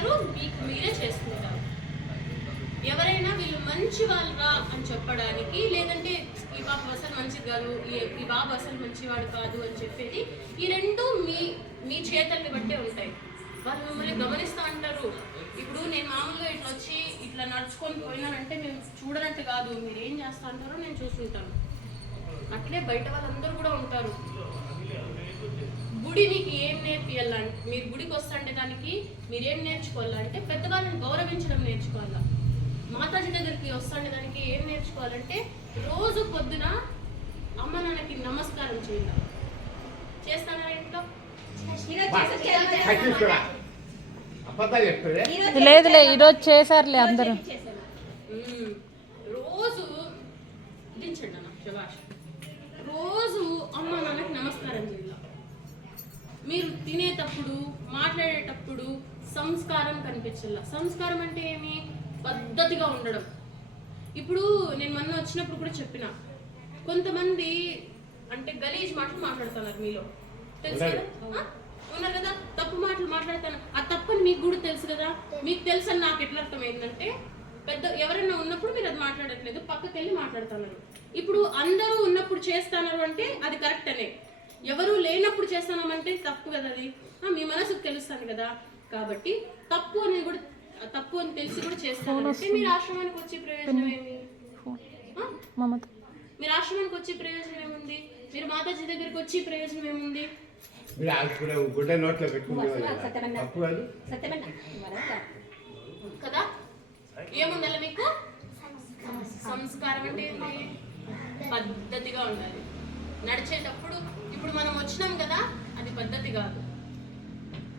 చేస్తారు మీకు మీరే చేసుకుంటారు ఎవరైనా వీళ్ళు మంచి వాళ్ళరా అని చెప్పడానికి లేదంటే ఈ బాబు అసలు మంచిది కాదు ఈ- ఈ బాబు అసలు మంచివాడు కాదు అని చెప్పేది ఈ రెండు మీ మీ చేతల్ని బట్టే ఉంటాయి. వాళ్ళు మిమ్మల్ని గమనిస్తూ అంటారు. ఇప్పుడు నేను మామూలుగా ఇట్లా వచ్చి ఇట్లా నడుచుకొని పోయినానంటే మేము చూడనట్టు కాదు. మీరు ఏం చేస్తా అంటారో నేను చూస్తుంటాను అట్లే బయట వాళ్ళందరూ కూడా ఉంటారు. గుడి మీకు ఏం నేర్పియాలంటే మీరు గుడికి వస్తుంటే దానికి మీరు ఏం నేర్చుకోవాలంటే పెద్దవాళ్ళని గౌరవించడం నేర్చుకోవాలా? మాతాజీ దగ్గరికి వస్తుండే దానికి ఏం నేర్చుకోవాలంటే రోజు పొద్దున అమ్మ నాన్నకి నమస్కారం చేయాలి. చేస్తానా ఇంట్లో? లేదులే ఈరోజు చేశారులే అందరూ. రోజు దించండి అన్న శభాష్. మీరు తినేటప్పుడు మాట్లాడేటప్పుడు సంస్కారం కనిపించాల సంస్కారం అంటే ఏమి? పద్ధతిగా ఉండడం. ఇప్పుడు నేను మొన్న వచ్చినప్పుడు కూడా చెప్పిన. కొంతమంది అంటే గలీజ్ మాటలు మాట్లాడుతున్నారు మీలో. తెలుసు కదా? ఉన్నారు కదా? తప్పు మాటలు మాట్లాడతాను. ఆ తప్పని మీకు కూడా తెలుసు కదా? మీకు తెలుసు అని నాకు ఎట్లా అర్థం ఏంటంటే పెద్ద ఎవరైనా ఉన్నప్పుడు మీరు అది మాట్లాడట్లేదు. పక్కకి వెళ్ళి మాట్లాడుతున్నారు ఇప్పుడు అందరూ ఉన్నప్పుడు చేస్తున్నారు అంటే అది కరెక్ట్ అనే. ఎవరు లేనప్పుడు చేస్తున్నామంటే తప్పు కదా అది. మీ మనసుకు తెలుస్తుంది కదా. కాబట్టి తప్పు అనేది కూడా తప్పు అని తెలిసి కూడా చేస్తానంటే మీరు ఆశ్రమానికి వచ్చే ప్రయోజనం ఏమి? మీరు ఆశ్రమానికి వచ్చే ప్రయోజనం ఏముంది? మీరు మాతాజీ దగ్గరికి వచ్చి ప్రయోజనం ఏముంది? కాదు కదా? ఏముండాలి మీకు? సంస్కారం అంటే ఏంటి? పద్ధతిగా ఉండాలి. నడిచేటప్పుడు ఇప్పుడు మనం వచ్చినాం కదా అది పద్ధతి కాదు.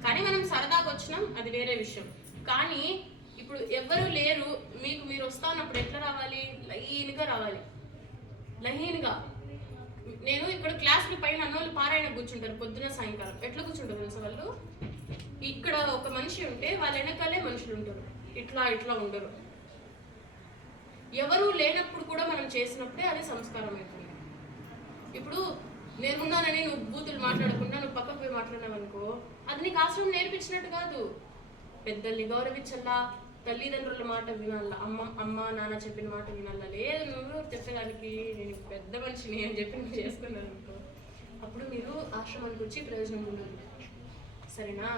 కానీ మనం సరదాగా వచ్చినాం అది వేరే విషయం. కానీ ఇప్పుడు ఎవ్వరు లేరు మీకు మీరు వస్తా ఉన్నప్పుడు ఎట్లా రావాలి? లైన్గా రావాలి. లహీన్గా నేను ఇక్కడ క్లాసులు పైన అన్నోళ్ళు పారాయణ కూర్చుంటారు పొద్దున సాయంకాలం. ఎట్లా కూర్చుంటారు తెలుసా వాళ్ళు? ఇక్కడ ఒక మనిషి ఉంటే వాళ్ళ వెనకాలే మనుషులు ఉంటారు. ఇట్లా ఇట్లా ఉండరు. ఎవరు లేనప్పుడు కూడా మనం చేసినప్పుడే అది సంస్కారం అవుతుంది. ఇప్పుడు నేనున్నానని నువ్వు బూతులు మాట్లాడకుండా నువ్వు పక్కకు పోయి మాట్లాడినావు అనుకో అది నీకు ఆశ్రమం నేర్పించినట్టు కాదు. పెద్దల్ని గౌరవించల్లా తల్లిదండ్రుల మాట వినాలా అమ్మ అమ్మ నాన్న చెప్పిన మాట వినాలా లేదు నువ్వు చెప్పడానికి నేను పెద్ద మనిషిని అని చెప్పి నువ్వు చేసుకున్నాను అనుకో అప్పుడు మీరు ఆశ్రమానికి వచ్చి ప్రయోజనం ఉండదు. సరేనా?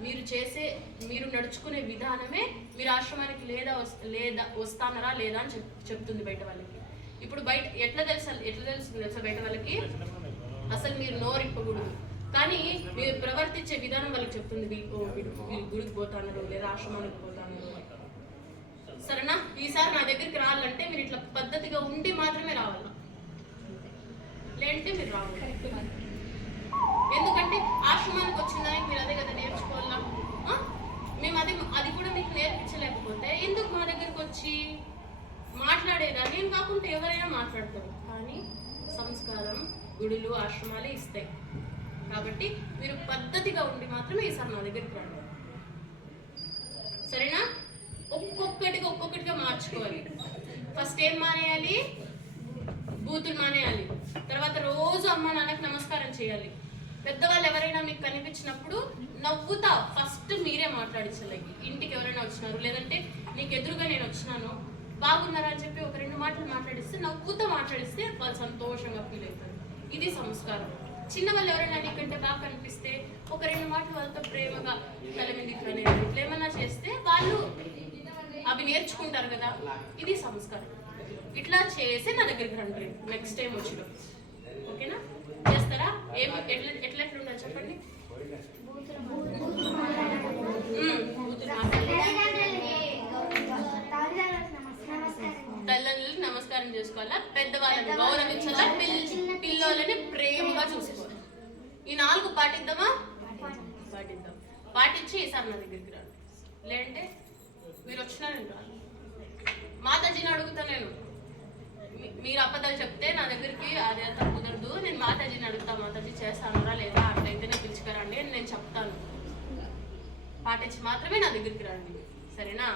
మీరు చేసే మీరు నడుచుకునే విధానమే మీరు ఆశ్రమానికి లేదా లేదా వస్తానరా లేదా అని చెప్ చెప్తుంది బయట వాళ్ళకి. ఇప్పుడు బయట ఎట్లా తెలుసా ఎట్లా తెలుస్తుంది తెలుసా బయట వాళ్ళకి? అసలు మీరు నోరిప్పకూడదు. కానీ మీరు ప్రవర్తించే విధానం వాళ్ళకి చెప్తుంది వీళ్ళు గుడికి పోతాన్నారు లేదా ఆశ్రమానికి పోతాన్నారు సరేనా? ఈసారి నా దగ్గరికి రావాలంటే మీరు ఇట్లా పద్ధతిగా ఉండి మాత్రమే రావాలా. లేదంటే మీరు రావాలి. ఎందుకంటే ఆశ్రమానికి వచ్చిందని మీరు అదే కదా నేర్చుకోవాలా? మేము అది అది కూడా మీకు నేర్పించలేకపోతే ఎందుకు మా దగ్గరికి వచ్చి మాట్లాడేదా నేను కాకుండా ఎవరైనా మాట్లాడతారు. కానీ సంస్కారం గుడులు ఆశ్రమాలే ఇస్తాయి. కాబట్టి మీరు పద్ధతిగా ఉండి మాత్రమే ఈసారి నా దగ్గరికి రండి. సరేనా? ఒక్కొక్కటిగా ఒక్కొక్కటిగా మార్చుకోవాలి. ఫస్ట్ ఏం మానేయాలి? బూతులు మానేయాలి. తర్వాత రోజు అమ్మ నాన్నకి నమస్కారం చేయాలి. పెద్దవాళ్ళు ఎవరైనా మీకు కనిపించినప్పుడు నవ్వుతా ఫస్ట్ మీరే మాట్లాడించాలి. ఇంటికి ఎవరైనా వచ్చినారు లేదంటే నీకు ఎదురుగా నేను వచ్చినాను బాగున్నారా అని చెప్పి ఒక రెండు మాటలు మాట్లాడిస్తే నవ్వుతా మాట్లాడిస్తే వాళ్ళు సంతోషంగా ఫీల్ అవుతారు. ఇది సంస్కారం. చిన్న వాళ్ళు ఎవరైనా నీకంటే బాగా కనిపిస్తే ఒక రెండు మాటలు వాళ్ళతో ప్రేమగా తల ఇట్లా ఏమన్నా చేస్తే వాళ్ళు అవి నేర్చుకుంటారు కదా ఇది సంస్కారం. ఇట్లా చేసి నా దగ్గరికి రండి నెక్స్ట్ టైం వచ్చిన ఓకేనా? చేస్తారా? ఏం ఎట్లా ఎట్లా ఎట్లా ఉండాలి చెప్పండి మ్మ్. బూతులు మాట్లాడాలి. తల్లిదండ్రులకు నమస్కారం చేసుకోవాలా పెద్దవాళ్ళని గౌరవించాలా పిల్లలని ప్రేమగా చూసుకోవాలి ఈ నాలుగు పాటిద్దామా? పాటిద్దాం. పాటించి ఈసారి నా దగ్గరికి రండి. లేదంటే మీరు వచ్చినారండి రాదు మాతాజీని అడుగుతా నేను. మీరు అబద్ధాలు చెప్తే నా దగ్గరికి అది కుదరదు నేను మాతాజీని అడుగుతా మాతాజీ చేస్తానరా లేదా అట్లయితేనే పిలుచుకురండి అని నేను చెప్తాను. పాటించి మాత్రమే నా దగ్గరికి రండి. సరేనా?